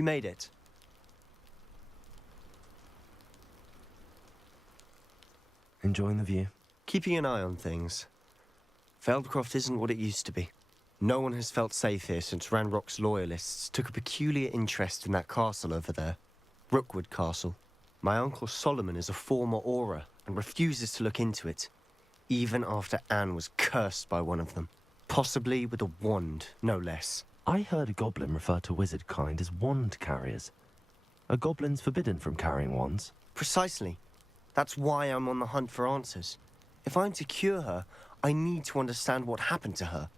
You made it. Enjoying the view? Keeping an eye on things. Feldcroft isn't what it used to be. No one has felt safe here since Ranrock's loyalists took a peculiar interest in that castle over there. Rookwood Castle. My uncle Solomon is a former Auror and refuses to look into it, even after Anne was cursed by one of them. Possibly with a wand, no less. I heard a goblin refer to wizard kind as wand carriers. Are goblins forbidden from carrying wands? Precisely. That's why I'm on the hunt for answers. If I'm to cure her, I need to understand what happened to her.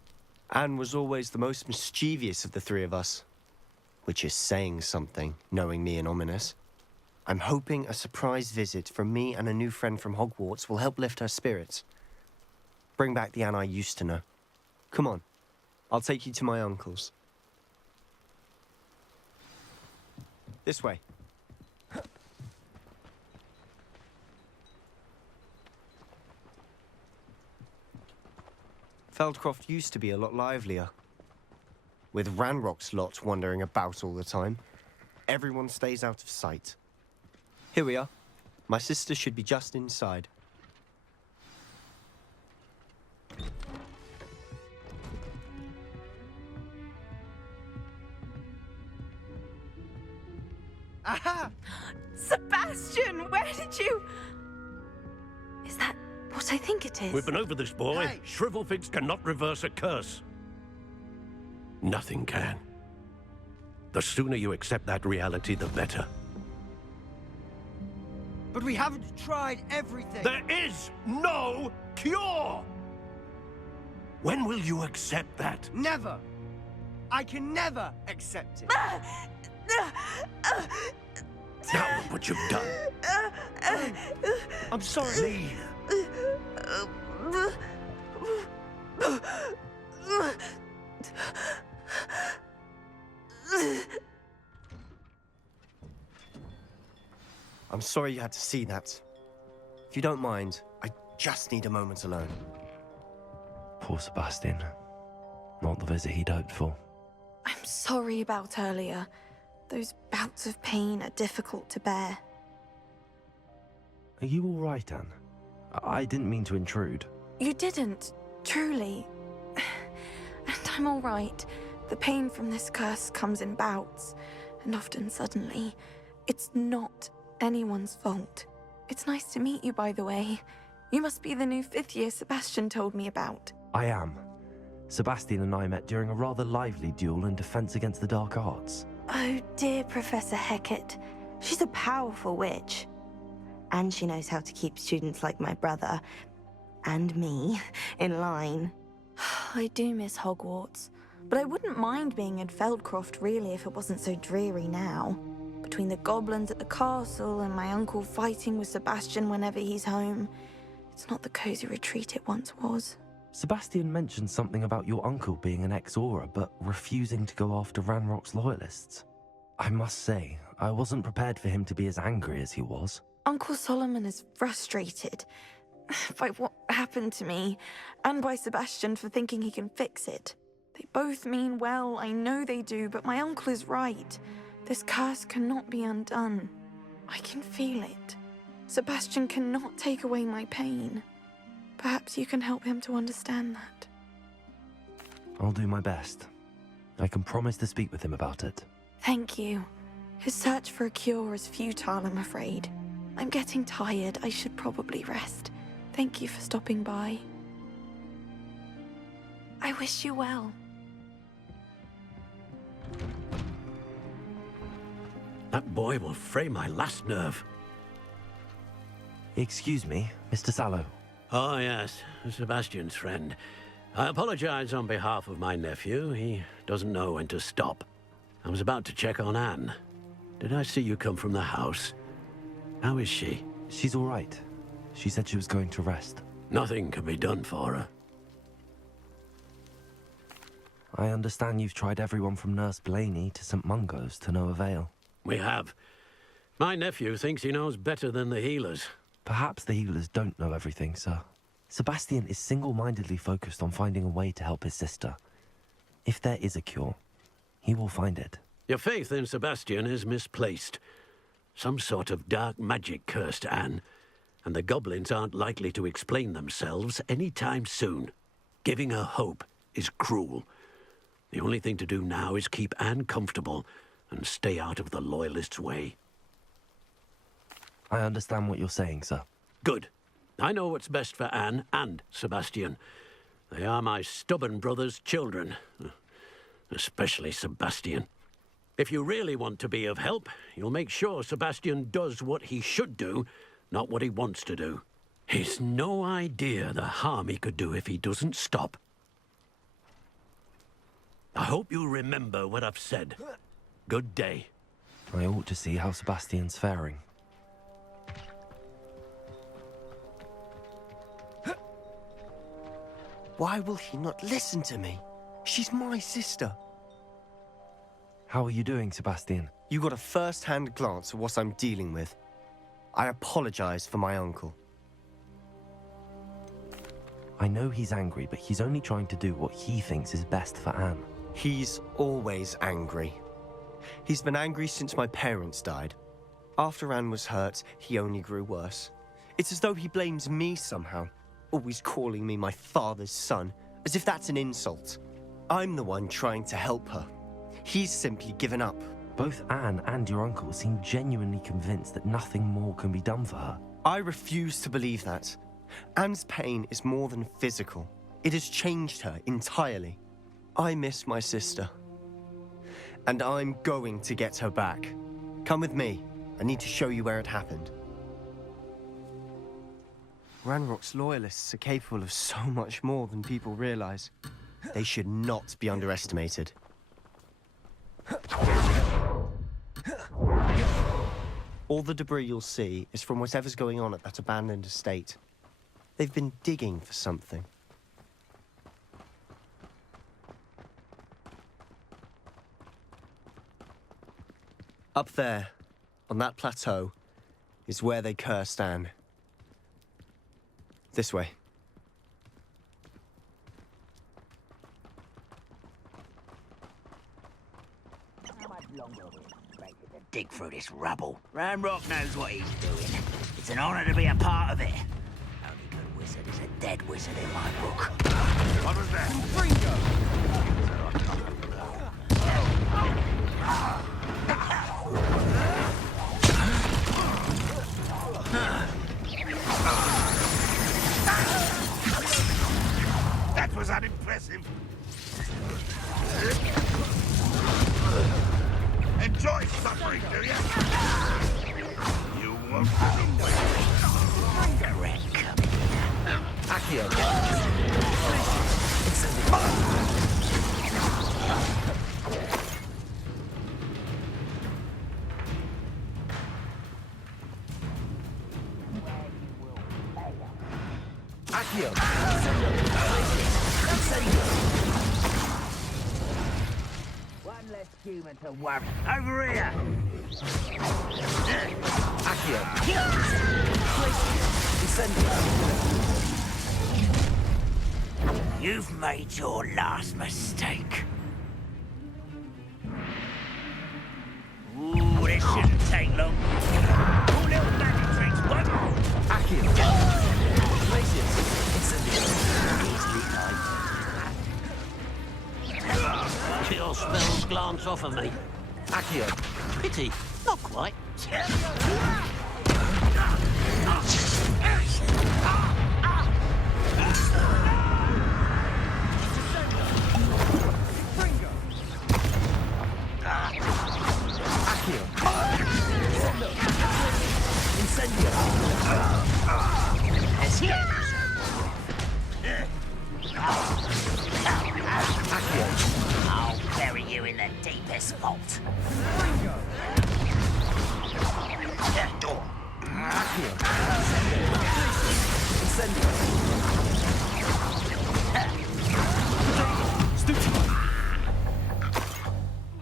Anne was always the most mischievous of the three of us. Which is saying something, knowing me and Ominous. I'm hoping a surprise visit from me and a new friend from Hogwarts will help lift her spirits. Bring back the Anne I used to know. Come on, I'll take you to my uncle's. This way. Feldcroft used to be a lot livelier. With Ranrock's lot wandering about all the time, everyone stays out of sight. Here we are. My sister should be just inside. Aha! Sebastian, where did you... Is that what I think it is? We've been over this, boy. Hey. Shrivelfigs cannot reverse a curse. Nothing can. The sooner you accept that reality, the better. But we haven't tried everything. There is no cure! When will you accept that? Never. I can never accept it. Now look what you've done. I'm sorry. Leave. I'm sorry you had to see that. If you don't mind, I just need a moment alone. Poor Sebastian. Not the visit he'd hoped for. I'm sorry about earlier. Those bouts of pain are difficult to bear. Are you all right, Anne? I didn't mean to intrude. You didn't, truly. And I'm all right. The pain from this curse comes in bouts, and often suddenly. It's not anyone's fault. It's nice to meet you, by the way. You must be the new 5th year Sebastian told me about. I am. Sebastian and I met during a rather lively duel in defense against the dark arts. Oh, dear Professor Hecat. She's a powerful witch. And she knows how to keep students like my brother, and me, in line. I do miss Hogwarts, but I wouldn't mind being in Feldcroft, really, if it wasn't so dreary now. Between the goblins at the castle and my uncle fighting with Sebastian whenever he's home, it's not the cozy retreat it once was. Sebastian mentioned something about your uncle being an ex-Auror, but refusing to go after Ranrock's loyalists. I must say, I wasn't prepared for him to be as angry as he was. Uncle Solomon is frustrated by what happened to me, and by Sebastian for thinking he can fix it. They both mean well, I know they do, but my uncle is right. This curse cannot be undone. I can feel it. Sebastian cannot take away my pain. Perhaps you can help him to understand that. I'll do my best. I can promise to speak with him about it. Thank you. His search for a cure is futile, I'm afraid. I'm getting tired. I should probably rest. Thank you for stopping by. I wish you well. That boy will fray my last nerve. Excuse me, Mr. Sallow. Oh, yes, Sebastian's friend. I apologize on behalf of my nephew. He doesn't know when to stop. I was about to check on Anne. Did I see you come from the house? How is she? She's all right. She said she was going to rest. Nothing can be done for her. I understand you've tried everyone from Nurse Blaney to St. Mungo's to no avail. We have. My nephew thinks he knows better than the healers. Perhaps the healers don't know everything, sir. Sebastian is single-mindedly focused on finding a way to help his sister. If there is a cure, he will find it. Your faith in Sebastian is misplaced. Some sort of dark magic cursed Anne, and the goblins aren't likely to explain themselves any time soon. Giving her hope is cruel. The only thing to do now is keep Anne comfortable and stay out of the Loyalists' way. I understand what you're saying, sir. Good. I know what's best for Anne and Sebastian. They are my stubborn brother's children. Especially Sebastian. If you really want to be of help, you'll make sure Sebastian does what he should do, not what he wants to do. He's no idea the harm he could do if he doesn't stop. I hope you remember what I've said. Good day. I ought to see how Sebastian's faring. Why will he not listen to me? She's my sister. How are you doing, Sebastian? You got a first-hand glance at what I'm dealing with. I apologize for my uncle. I know he's angry, but he's only trying to do what he thinks is best for Anne. He's always angry. He's been angry since my parents died. After Anne was hurt, he only grew worse. It's as though he blames me somehow, always calling me my father's son, as if that's an insult. I'm the one trying to help her. He's simply given up. Both Anne and your uncle seem genuinely convinced that nothing more can be done for her. I refuse to believe that. Anne's pain is more than physical. It has changed her entirely. I miss my sister. And I'm going to get her back. Come with me. I need to show you where it happened. Ranrock's loyalists are capable of so much more than people realize. They should not be underestimated. All the debris you'll see is from whatever's going on at that abandoned estate. They've been digging for something. Up there, on that plateau, is where they cursed Anne. This way. How much longer will it take to dig through this rubble? Ranrock knows what he's doing. It's an honor to be a part of it. Only good wizard is a dead wizard in my book. What was that? That was unimpressive. Enjoy suffering, do you? You won't Correct. Accio. Accio. One less human to worry. Over here! Accio. You've made your last mistake. Ooh, this shouldn't take long. All little magic tricks, what? Accio. Your spells glance off of me. Accio. Pity, not quite. I'll bury you in the deepest vault.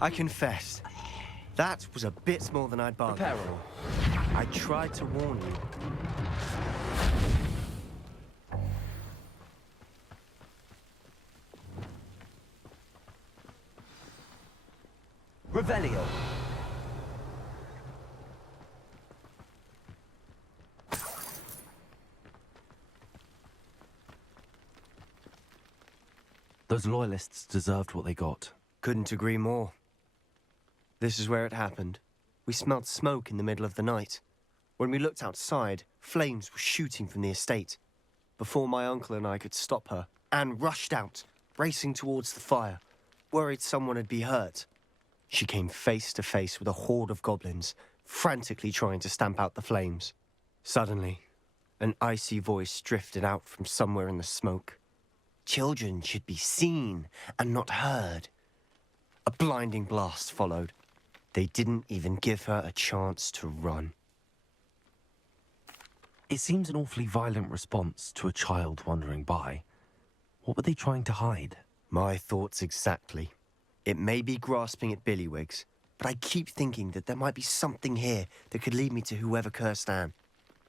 I confess, that was a bit more than I'd bargained for. I tried to warn you. Revelio. Those loyalists deserved what they got. Couldn't agree more. This is where it happened. We smelled smoke in the middle of the night. When we looked outside, flames were shooting from the estate. Before my uncle and I could stop her, Anne rushed out, racing towards the fire, worried someone had been hurt. She came face to face with a horde of goblins, frantically trying to stamp out the flames. Suddenly, an icy voice drifted out from somewhere in the smoke. Children should be seen and not heard. A blinding blast followed. They didn't even give her a chance to run. It seems an awfully violent response to a child wandering by. What were they trying to hide? My thoughts exactly. It may be grasping at Billywigs, but I keep thinking that there might be something here that could lead me to whoever cursed Anne.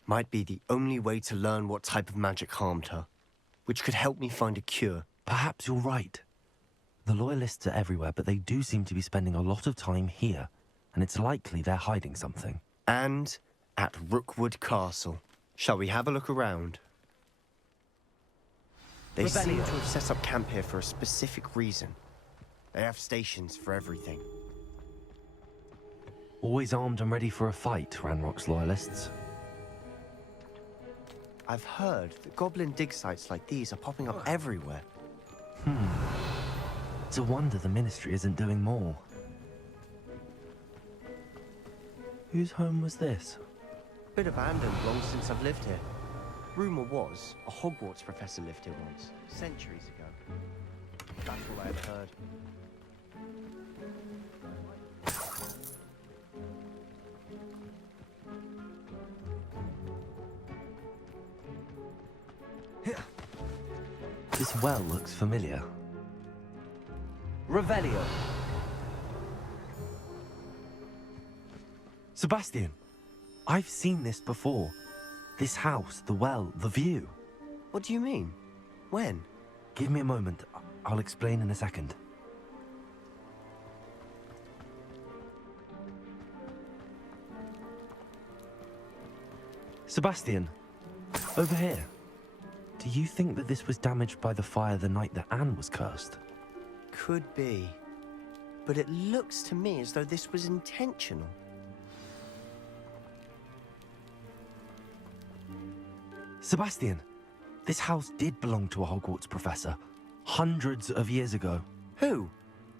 Might be the only way to learn what type of magic harmed her, which could help me find a cure. Perhaps you're right. The Loyalists are everywhere, but they do seem to be spending a lot of time here, and it's likely they're hiding something. And at Rookwood Castle. Shall we have a look around? They seem to have set up camp here for a specific reason. They have stations for everything. Always armed and ready for a fight, Ranrock's Loyalists. I've heard that goblin dig sites like these are popping up everywhere. It's a wonder the Ministry isn't doing more. Whose home was this? Bit abandoned long since I've lived here. Rumour was, a Hogwarts professor lived here once, centuries ago. That's all I had heard. This well looks familiar. Revelio. Sebastian, I've seen this before. This house, the well, the view. What do you mean? When? Give me a moment. I'll explain in a second. Sebastian, over here. Do you think that this was damaged by the fire the night that Anne was cursed? Could be. But it looks to me as though this was intentional. Sebastian, this house did belong to a Hogwarts professor, hundreds of years ago. Who?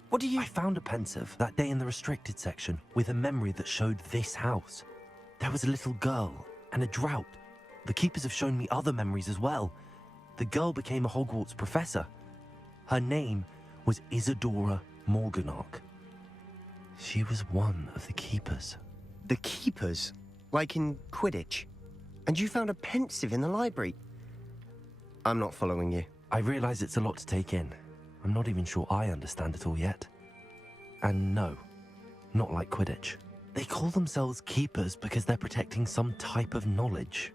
What do you... I found a pensive that day in the restricted section with a memory that showed this house. There was a little girl and a drought. The keepers have shown me other memories as well. The girl became a Hogwarts professor. Her name was Isadora Morganach. She was one of the keepers. The keepers? Like in Quidditch? And you found a pensive in the library? I'm not following you. I realize it's a lot to take in. I'm not even sure I understand it all yet. And no, not like Quidditch. They call themselves keepers because they're protecting some type of knowledge.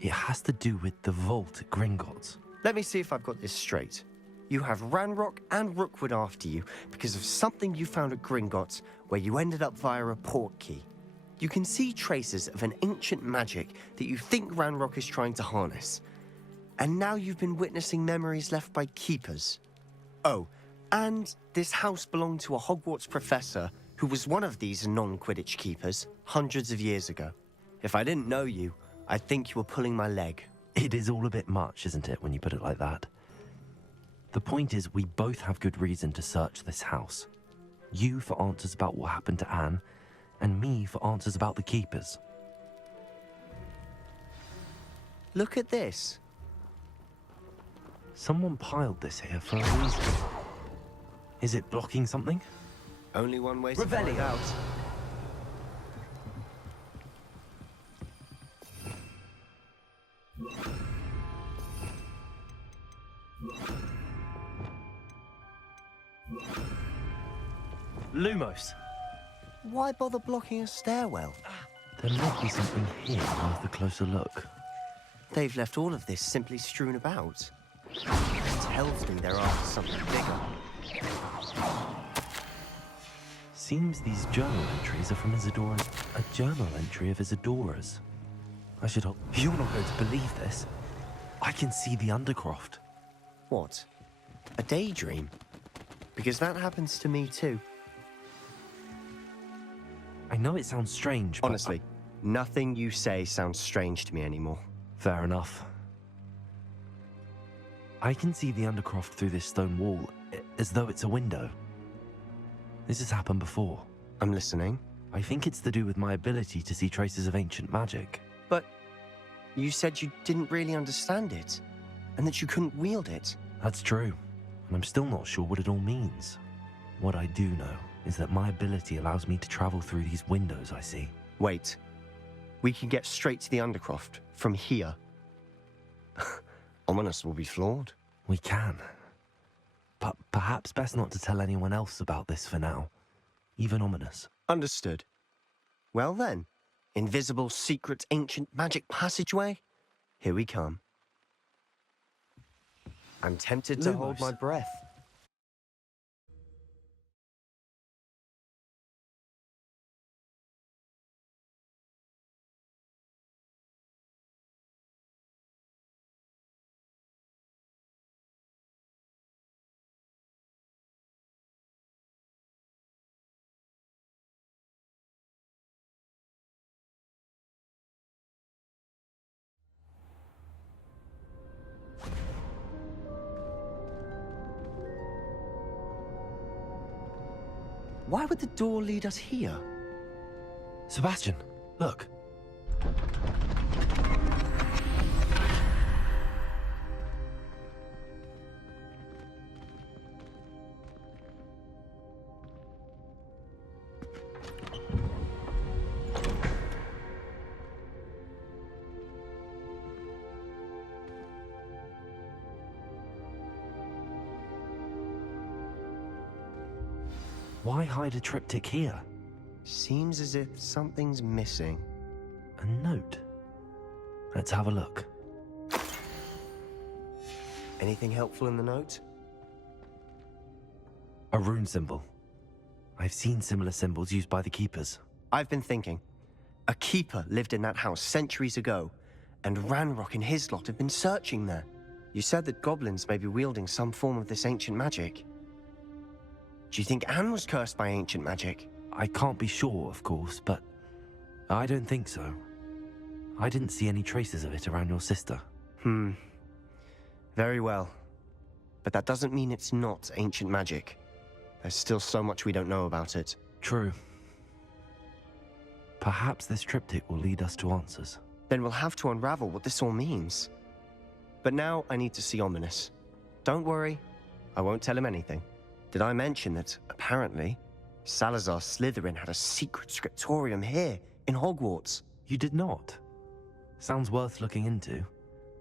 It has to do with the vault at Gringotts. Let me see if I've got this straight. You have Ranrock and Rookwood after you because of something you found at Gringotts where you ended up via a port key. You can see traces of an ancient magic that you think Ranrock is trying to harness. And now you've been witnessing memories left by keepers. Oh, and this house belonged to a Hogwarts professor who was one of these non-Quidditch keepers hundreds of years ago. If I didn't know you, I'd think you were pulling my leg. It is all a bit much, isn't it, when you put it like that? The point is, we both have good reason to search this house. You for answers about what happened to Anne, and me for answers about the keepers. Look at this. Someone piled this here for a reason. Is it blocking something? Only one way to find out. Lumos! Why bother blocking a stairwell? There might be something here worth a closer look. They've left all of this simply strewn about. It tells me they're after something bigger. Seems these journal entries are from Isadora's... A journal entry of Isadora's. I should hope... You're not going to believe this. I can see the Undercroft. What? A daydream? Because that happens to me too. I know it sounds strange, but... Honestly, nothing you say sounds strange to me anymore. Fair enough. I can see the Undercroft through this stone wall, as though it's a window. This has happened before. I'm listening. I think it's to do with my ability to see traces of ancient magic. But you said you didn't really understand it, and that you couldn't wield it. That's true, and I'm still not sure what it all means. What I do know is that my ability allows me to travel through these windows I see. Wait. We can get straight to the Undercroft from here. Ominous will be floored. We can. But perhaps best not to tell anyone else about this for now. Even Ominous. Understood. Well then, invisible, secret, ancient magic passageway? Here we come. I'm tempted to hold Lumos. my breath. Why would the door lead us here? Sebastian, look. Why hide a triptych here? Seems as if something's missing. A note. Let's have a look. Anything helpful in the note? A rune symbol. I've seen similar symbols used by the keepers. I've been thinking. A keeper lived in that house centuries ago, and Ranrock and his lot have been searching there. You said that goblins may be wielding some form of this ancient magic. Do you think Anne was cursed by ancient magic? I can't be sure, of course, but I don't think so. I didn't see any traces of it around your sister. Very well. But that doesn't mean it's not ancient magic. There's still so much we don't know about it. True. Perhaps this triptych will lead us to answers. Then we'll have to unravel what this all means. But now I need to see Ominous. Don't worry, I won't tell him anything. Did I mention that, apparently, Salazar Slytherin had a secret scriptorium here in Hogwarts? You did not? Sounds worth looking into.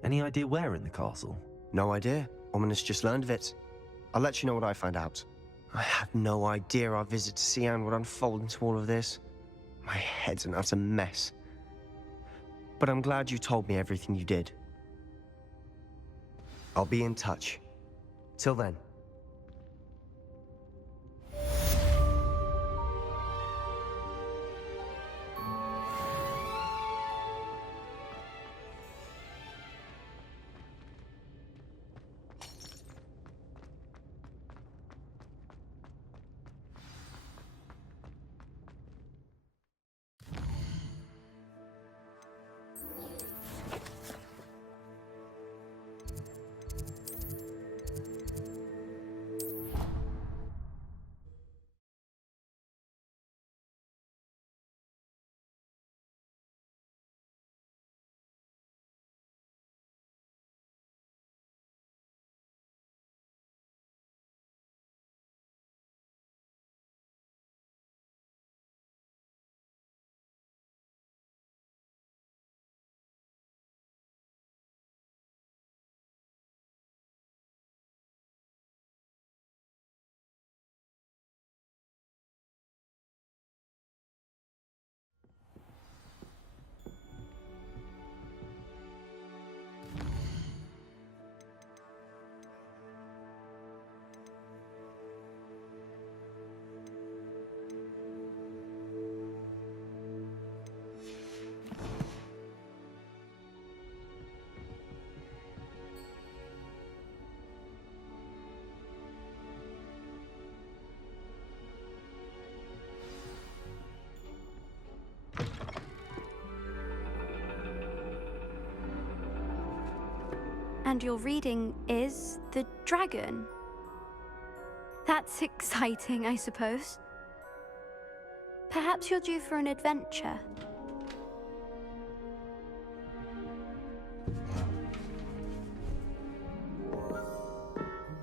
Any idea where in the castle? No idea. Ominous just learned of it. I'll let you know what I find out. I had no idea our visit to Sian would unfold into all of this. My head's an utter mess. But I'm glad you told me everything you did. I'll be in touch. Till then. And your reading is the dragon. That's exciting, I suppose. Perhaps you're due for an adventure.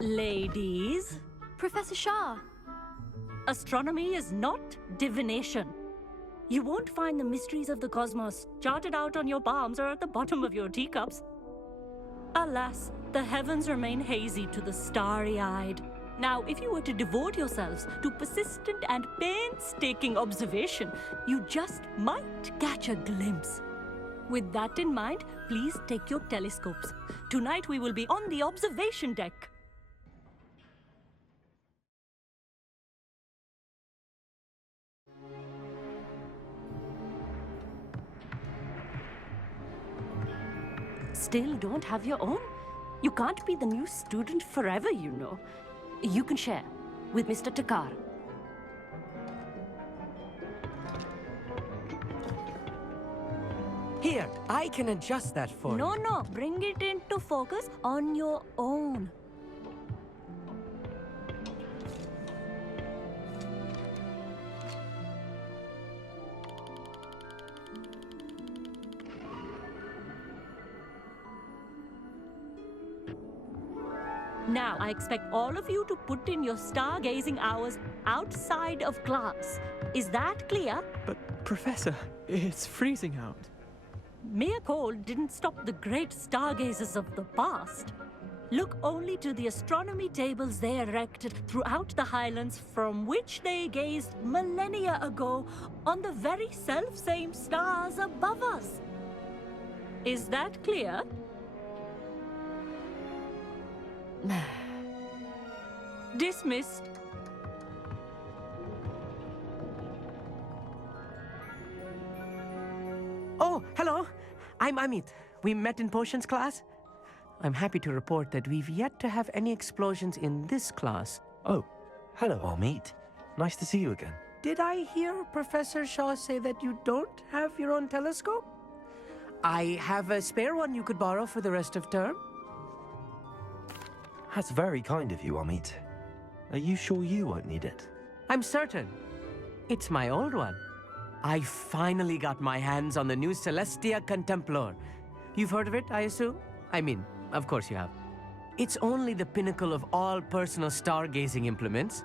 Ladies, Professor Shah. astronomy is not divination. You won't find the mysteries of the cosmos charted out on your palms or at the bottom of your teacups. Alas, the heavens remain hazy to the starry-eyed. Now, if you were to devote yourselves to persistent and painstaking observation, you just might catch a glimpse. With that in mind, please take your telescopes. Tonight we will be on the observation deck. Still don't have your own? You can't be the new student forever, you know. You can share with Mr. Takar. Here, I can adjust that for you. No, bring it into focus on your own. Now, I expect all of you to put in your stargazing hours outside of class. Is that clear? But, Professor, it's freezing out. Mere cold didn't stop the great stargazers of the past. Look only to the astronomy tables they erected throughout the highlands from which they gazed millennia ago on the very self-same stars above us. Is that clear? Dismissed. Oh, hello. I'm Amit. We met in potions class. I'm happy to report that we've yet to have any explosions in this class. Oh, hello, Amit. Nice to see you again. Did I hear Professor Shaw say that you don't have your own telescope? I have a spare one you could borrow for the rest of term. That's very kind of you, Amit. Are you sure you won't need it? I'm certain. It's my old one. I finally got my hands on the new Celestia Contemplar. You've heard of it, I assume? I mean, of course you have. It's only the pinnacle of all personal stargazing implements.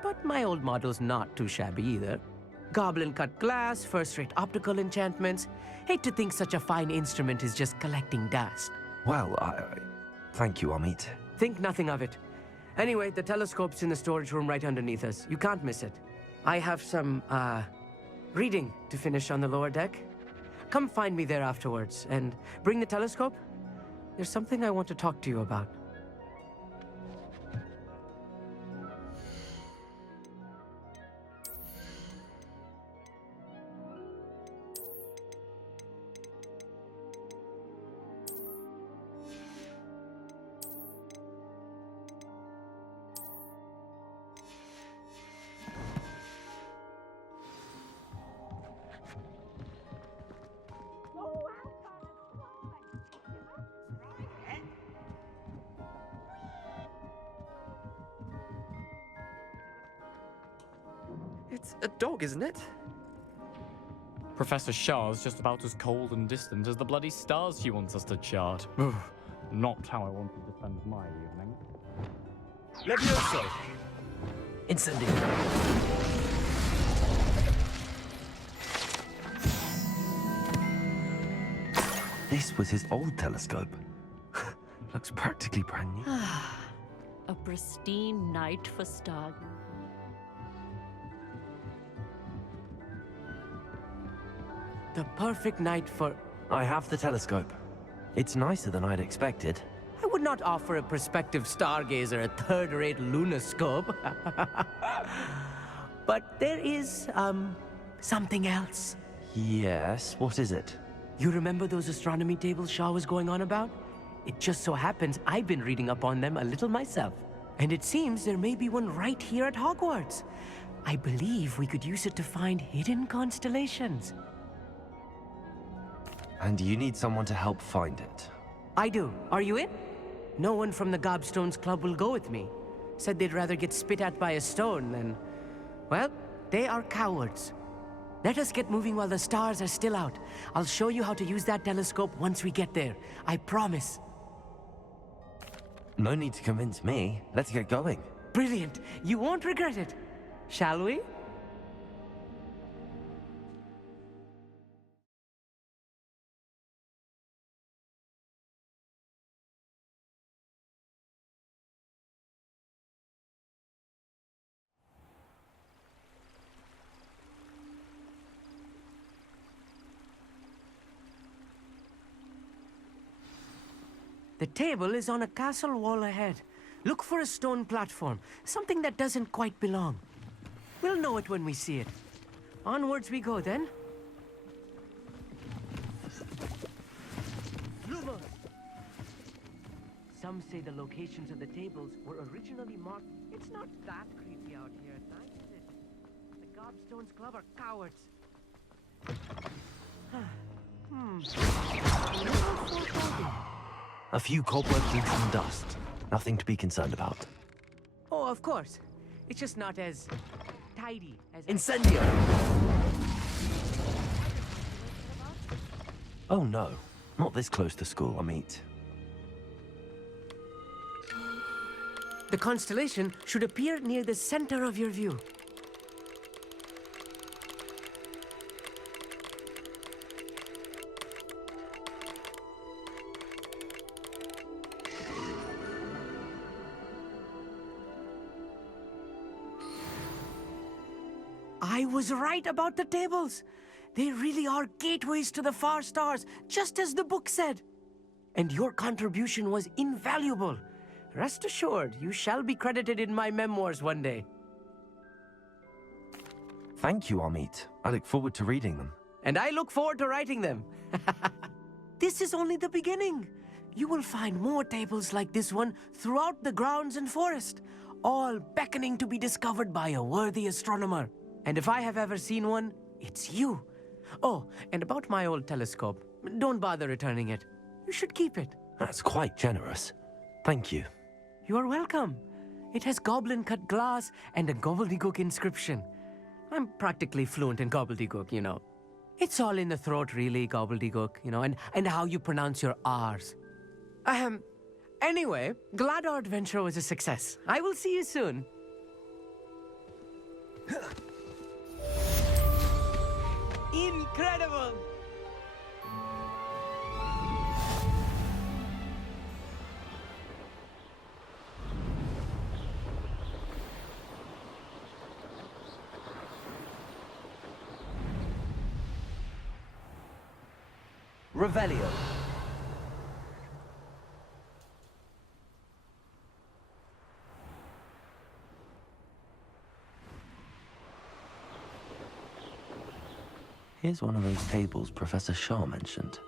But my old model's not too shabby either. Goblin-cut glass, first-rate optical enchantments. Hate to think such a fine instrument is just collecting dust. Well, thank you, Amit. Think nothing of it. Anyway, the telescope's in the storage room right underneath us. You can't miss it. I have some, reading to finish on the lower deck. Come find me there afterwards, and bring the telescope. There's something I want to talk to you about. It's a dog, isn't it? Professor Shah's just about as cold and distant as the bloody stars she wants us to chart. Not how I wanted to spend my evening. Levioso! Incendio! This was his old telescope. Looks practically brand new. A pristine night for star. The perfect night for... I have the telescope. It's nicer than I'd expected. I would not offer a prospective stargazer a third-rate lunoscope. But there is, something else. Yes, what is it? You remember those astronomy tables Shaw was going on about? It just so happens I've been reading up on them a little myself. And it seems there may be one right here at Hogwarts. I believe we could use it to find hidden constellations. And you need someone to help find it. I do. Are you in? No one from the Gobstones Club will go with me. Said they'd rather get spit at by a stone than... Well, they are cowards. Let us get moving while the stars are still out. I'll show you how to use that telescope once we get there. I promise. No need to convince me. Let's get going. Brilliant. You won't regret it. Shall we? The table is on a castle wall ahead. Look for a stone platform, something that doesn't quite belong. We'll know it when we see it. Onwards we go then. Lumos! Some say the locations of the tables were originally marked. It's not that creepy out here at night, is it? The Gobstones Club are cowards. A few cobwebs and some dust. Nothing to be concerned about. Oh, of course. It's just not as tidy as... Incendio! Oh no, not this close to school, Amit. The constellation should appear near the center of your view. I was right about the tables. They really are gateways to the far stars, just as the book said. And your contribution was invaluable. Rest assured, you shall be credited in my memoirs one day. Thank you, Amit. I look forward to reading them. And I look forward to writing them. This is only the beginning. You will find more tables like this one throughout the grounds and forest, all beckoning to be discovered by a worthy astronomer. And if I have ever seen one, it's you. Oh, and about my old telescope, don't bother returning it. You should keep it. That's quite generous. Thank you. You are welcome. It has goblin-cut glass and a gobbledygook inscription. I'm practically fluent in gobbledygook, you know. It's all in the throat, really, gobbledygook, you know, and how you pronounce your R's. Anyway, glad our adventure was a success. I will see you soon. Incredible! Revelio. Here's one of those tables Professor Shaw mentioned.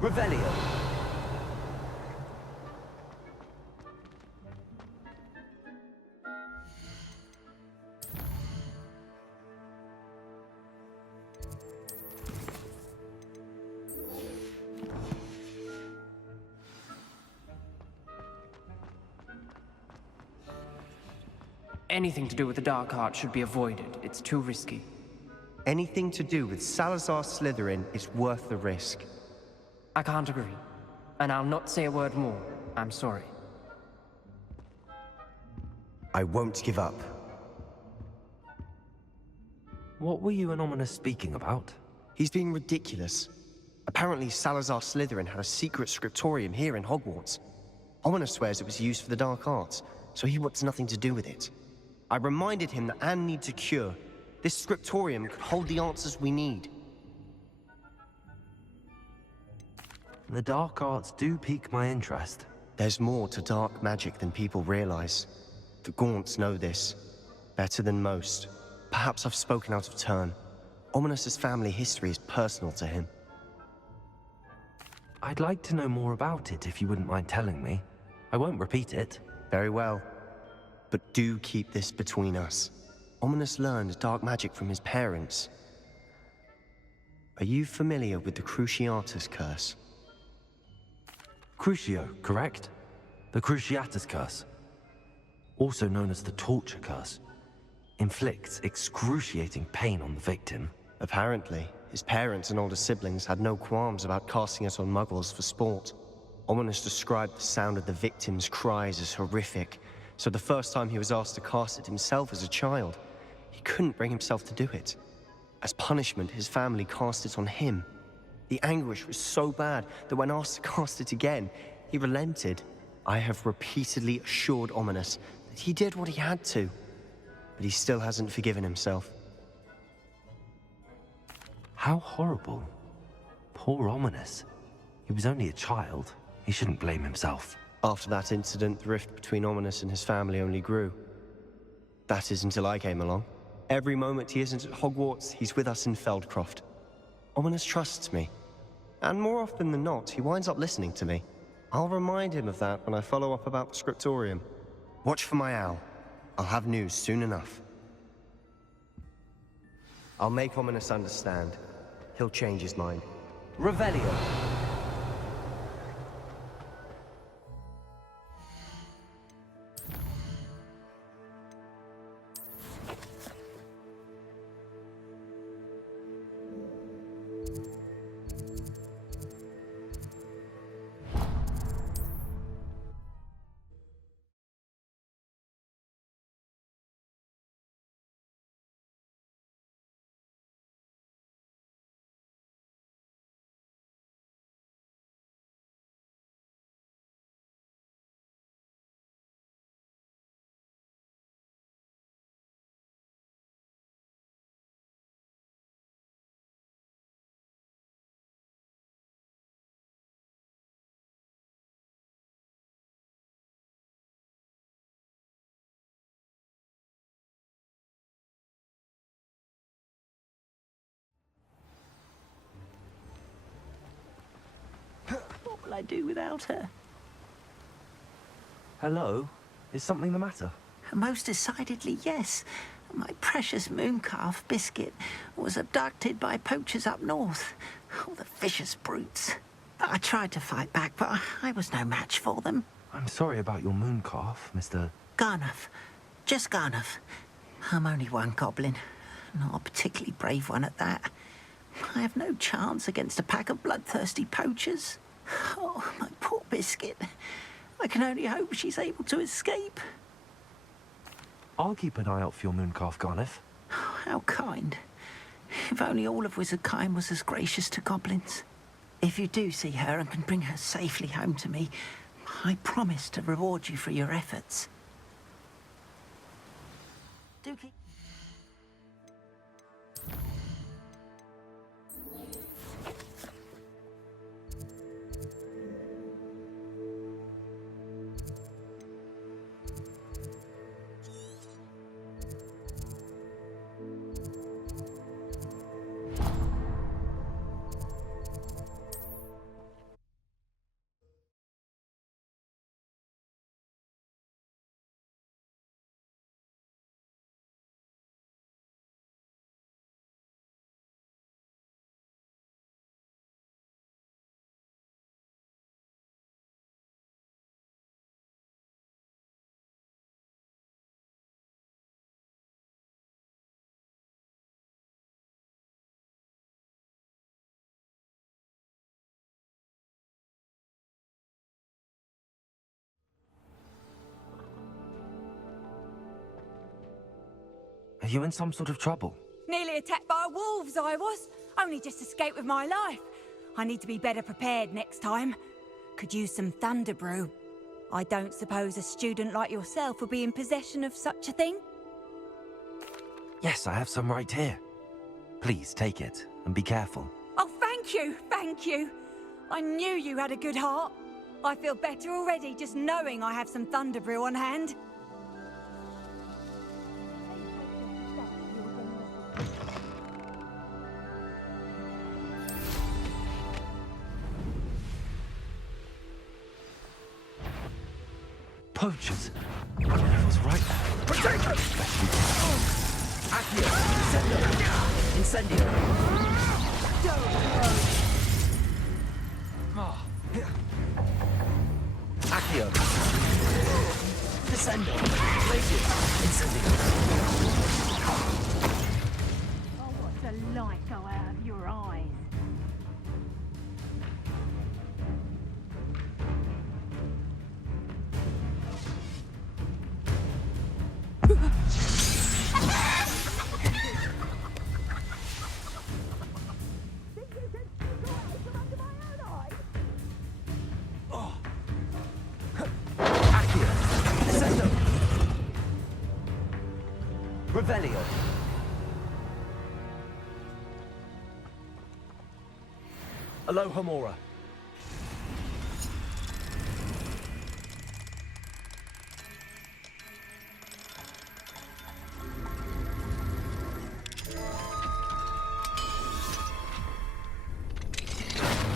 Revelio. Anything to do with the Dark Art should be avoided. It's too risky. Anything to do with Salazar Slytherin is worth the risk. I can't agree. And I'll not say a word more. I'm sorry. I won't give up. What were you and Ominous speaking about? He's being ridiculous. Apparently, Salazar Slytherin had a secret scriptorium here in Hogwarts. Ominous swears it was used for the dark arts, so he wants nothing to do with it. I reminded him that Anne needs a cure. This scriptorium could hold the answers we need. The dark arts do pique my interest. There's more to dark magic than people realize. The Gaunts know this. Better than most. Perhaps I've spoken out of turn. Ominous's family history is personal to him. I'd like to know more about it if you wouldn't mind telling me. I won't repeat it. Very well. But do keep this between us. Ominous learned dark magic from his parents. Are you familiar with the Cruciatus Curse? Crucio, correct? The Cruciatus Curse. Also known as the Torture Curse. Inflicts excruciating pain on the victim. Apparently, his parents and older siblings had no qualms about casting it on muggles for sport. Ominous described the sound of the victim's cries as horrific, so the first time he was asked to cast it himself as a child, he couldn't bring himself to do it. As punishment, his family cast it on him. The anguish was so bad that when asked to cast it again, he relented. I have repeatedly assured Ominous that he did what he had to, but he still hasn't forgiven himself. How horrible. Poor Ominous. He was only a child. He shouldn't blame himself. After that incident, the rift between Ominous and his family only grew. That is until I came along. Every moment he isn't at Hogwarts, he's with us in Feldcroft. Ominous trusts me. And more often than not, he winds up listening to me. I'll remind him of that when I follow up about the scriptorium. Watch for my owl. I'll have news soon enough. I'll make Ominous understand. He'll change his mind. Revelio. What will I do without her? Hello? Is something the matter? Most decidedly, yes. My precious mooncalf, Biscuit, was abducted by poachers up north. Oh, the vicious brutes. I tried to fight back, but I was no match for them. I'm sorry about your mooncalf, Mr. Garnuff. Just Garnuff. I'm only one goblin. Not a particularly brave one at that. I have no chance against a pack of bloodthirsty poachers. Oh, my poor Biscuit. I can only hope she's able to escape. I'll keep an eye out for your mooncalf, Garniff. Oh, how kind. If only all of Wizardkind was as gracious to goblins. If you do see her and can bring her safely home to me, I promise to reward you for your efforts. Do keep... you in some sort of trouble? Nearly attacked by wolves, I was. Only just escaped with my life. I need to be better prepared next time. Could use some thunder brew. I don't suppose a student like yourself would be in possession of such a thing? Yes, I have some right here. Please take it, and be careful. Oh, thank you, thank you. I knew you had a good heart. I feel better already just knowing I have some thunder brew on hand. Poachers. I was right there. Potato! Accio! Incendio! Accio! Descendo! Glacius! Incendio! Oh, what's the light go out of your eyes? Accio! Descendo! Revelio! Alohomora!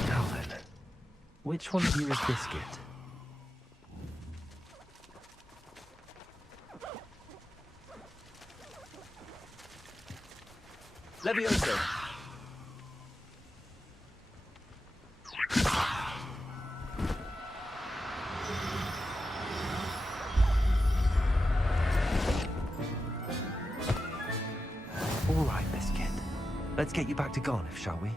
Now then, which one of you is Biscuit? Levioso! All right, Biscuit. Let's get you back to Garniff, shall we?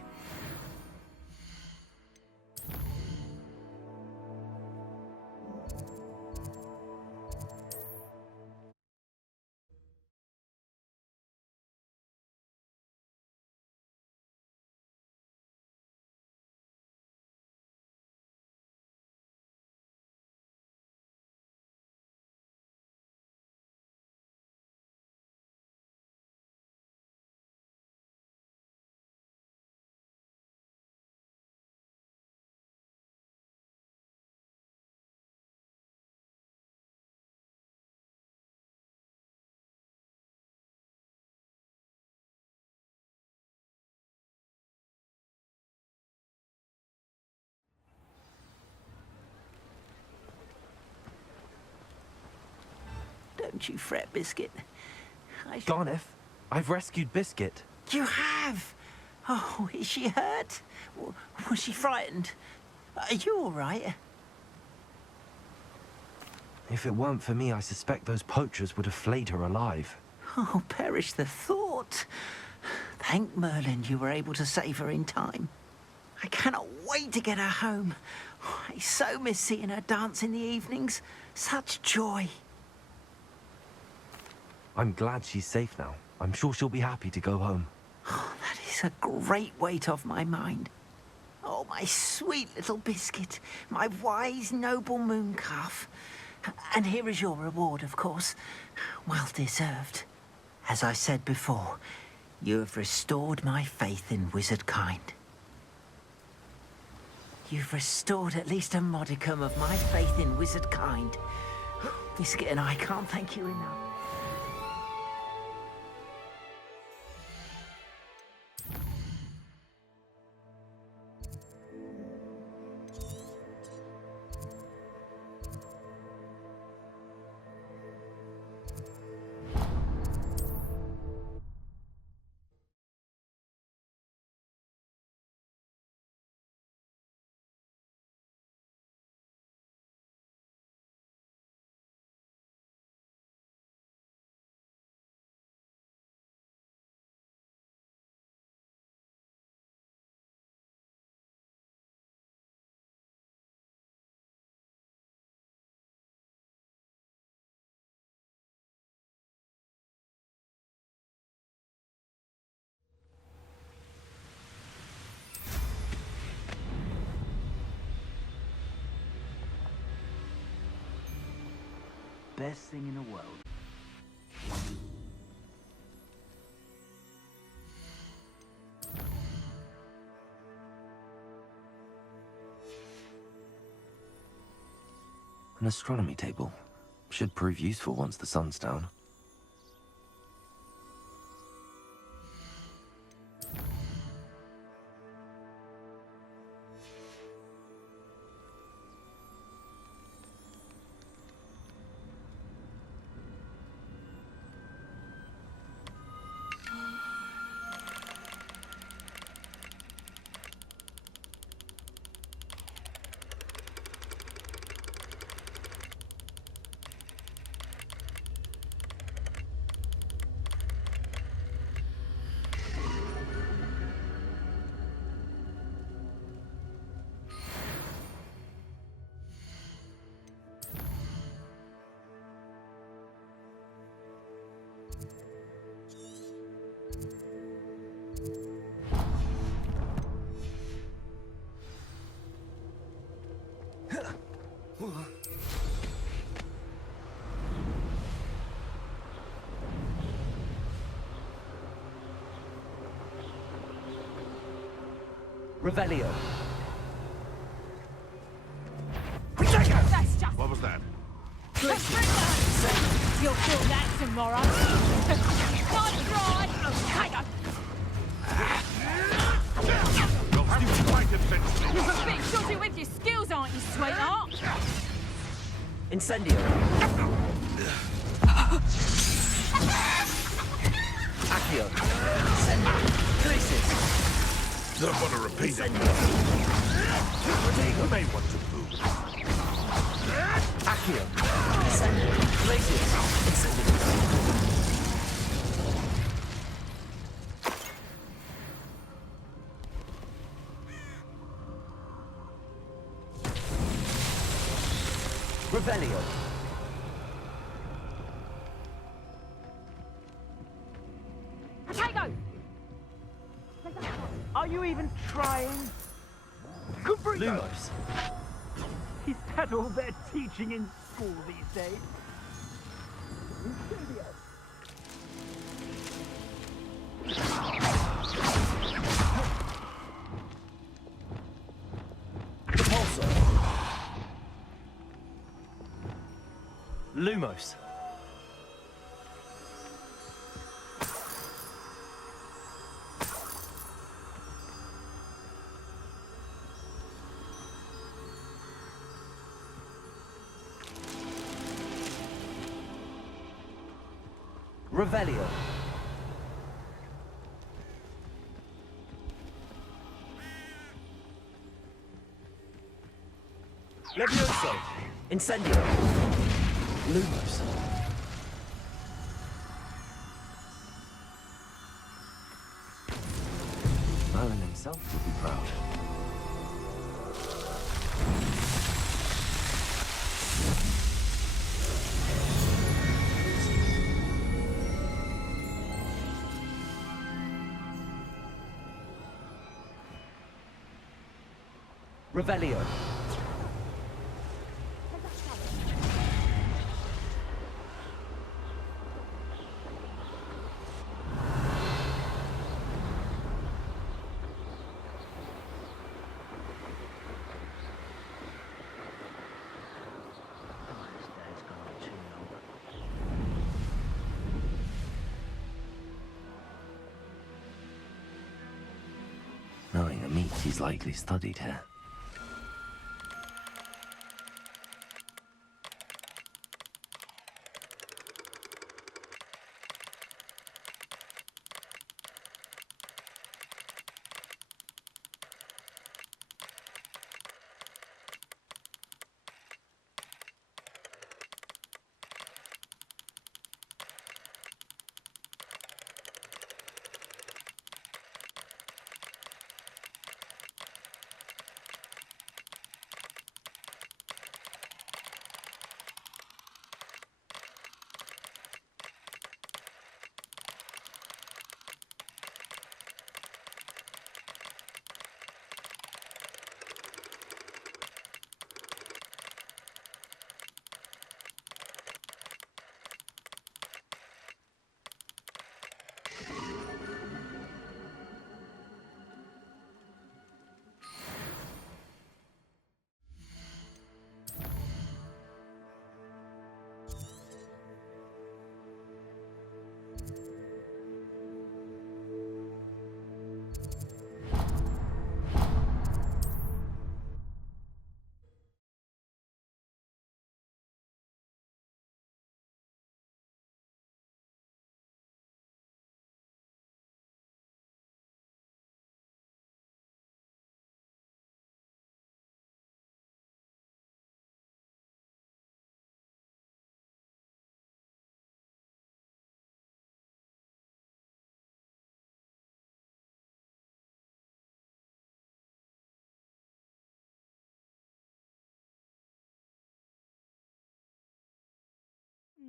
Don't you fret, Biscuit. Garniff, I've rescued Biscuit. You have? Oh, is she hurt? Was she frightened? Are you all right? If it weren't for me, I suspect those poachers would have flayed her alive. Oh, perish the thought. Thank Merlin you were able to save her in time. I cannot wait to get her home. I so miss seeing her dance in the evenings. Such joy. I'm glad she's safe now. I'm sure she'll be happy to go home. Oh, that is a great weight off my mind. Oh, my sweet little Biscuit, my wise, noble moon calf. And here is your reward, of course. Well deserved. As I said before, you have restored my faith in wizard kind. You've restored at least a modicum of my faith in wizard kind. Biscuit and I can't thank you enough. best thing in the world. An astronomy table. Should prove useful once the sun's down. Revelio. That's just... What was that? You'll feel that tomorrow. Not right. Okay. You'll have to fight it sensibly. You're a bit shorty with your skills, aren't you, sweetheart? Incendio. Accio. Crisis. Don't want to repeat it. You may want to move. Accio. Glacius. Incendio. Revelio. Potato! Are you even trying? Lumos. Is that all they're teaching in school these days? Repulsor. Lumos. Revelio. Levioso. Incendio. Lumos. Merlin himself would be proud. Revelio. Knowing the meat he's likely studied here.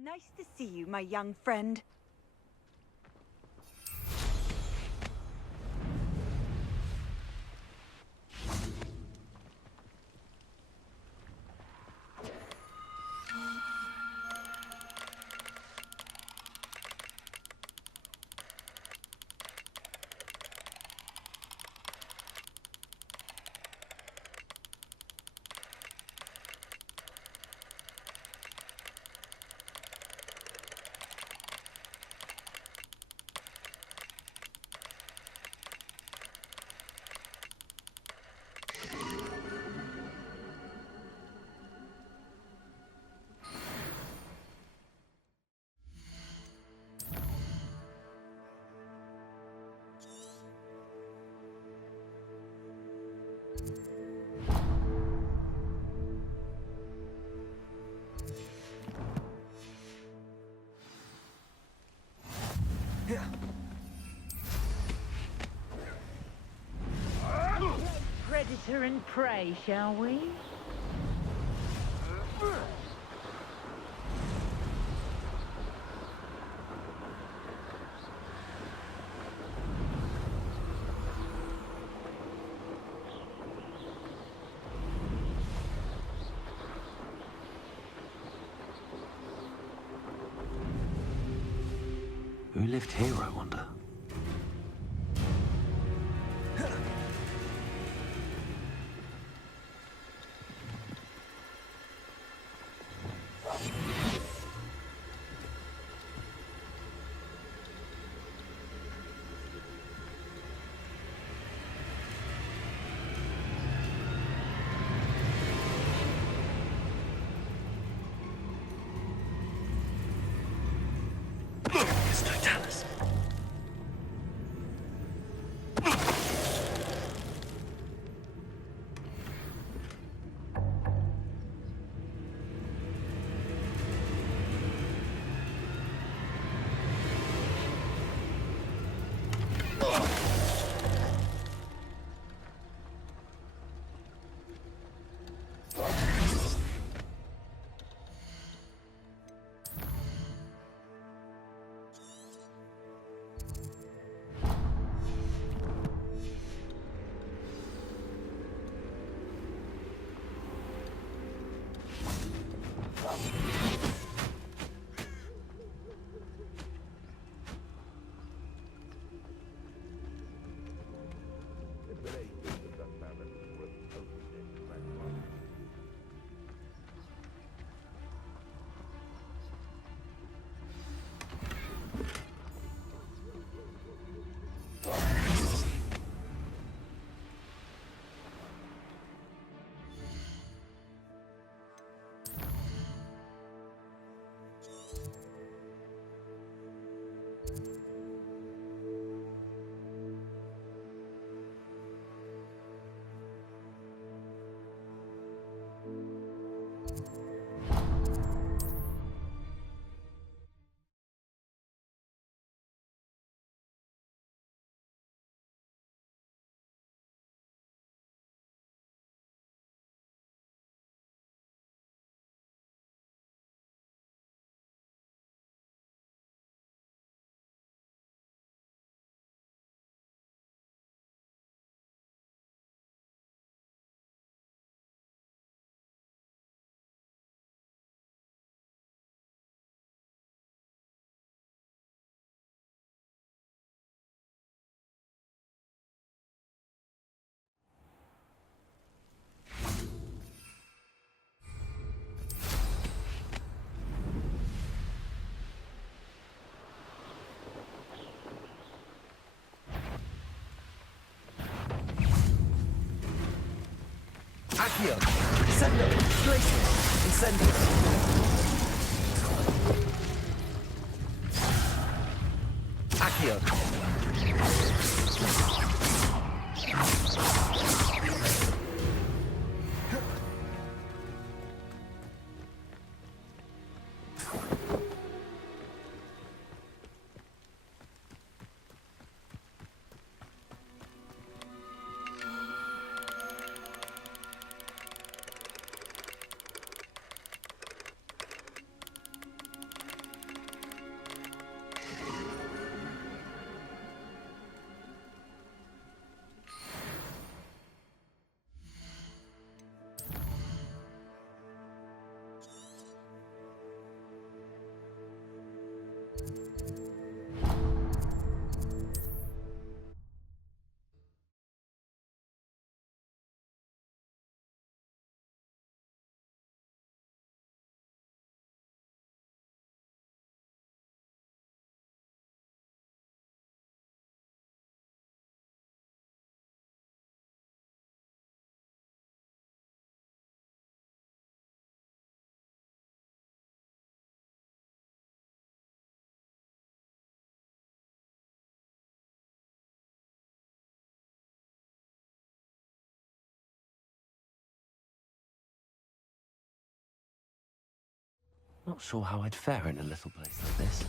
Nice to see you, my young friend. Predator and prey, shall we? Who lived here, I wonder? Accio! Sendo! Glacius! Incendio! Accio! Not sure how I'd fare in a little place like this.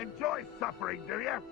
Enjoy suffering, do you?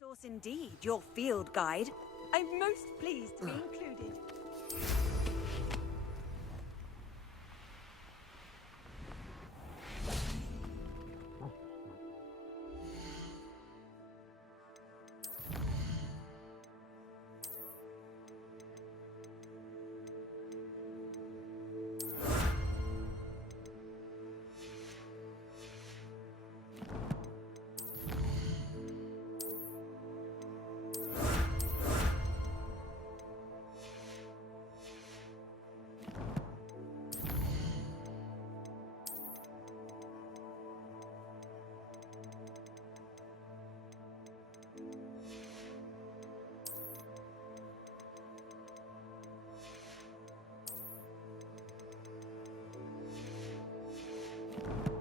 Source indeed, your field guide. I'm most pleased to be included. way.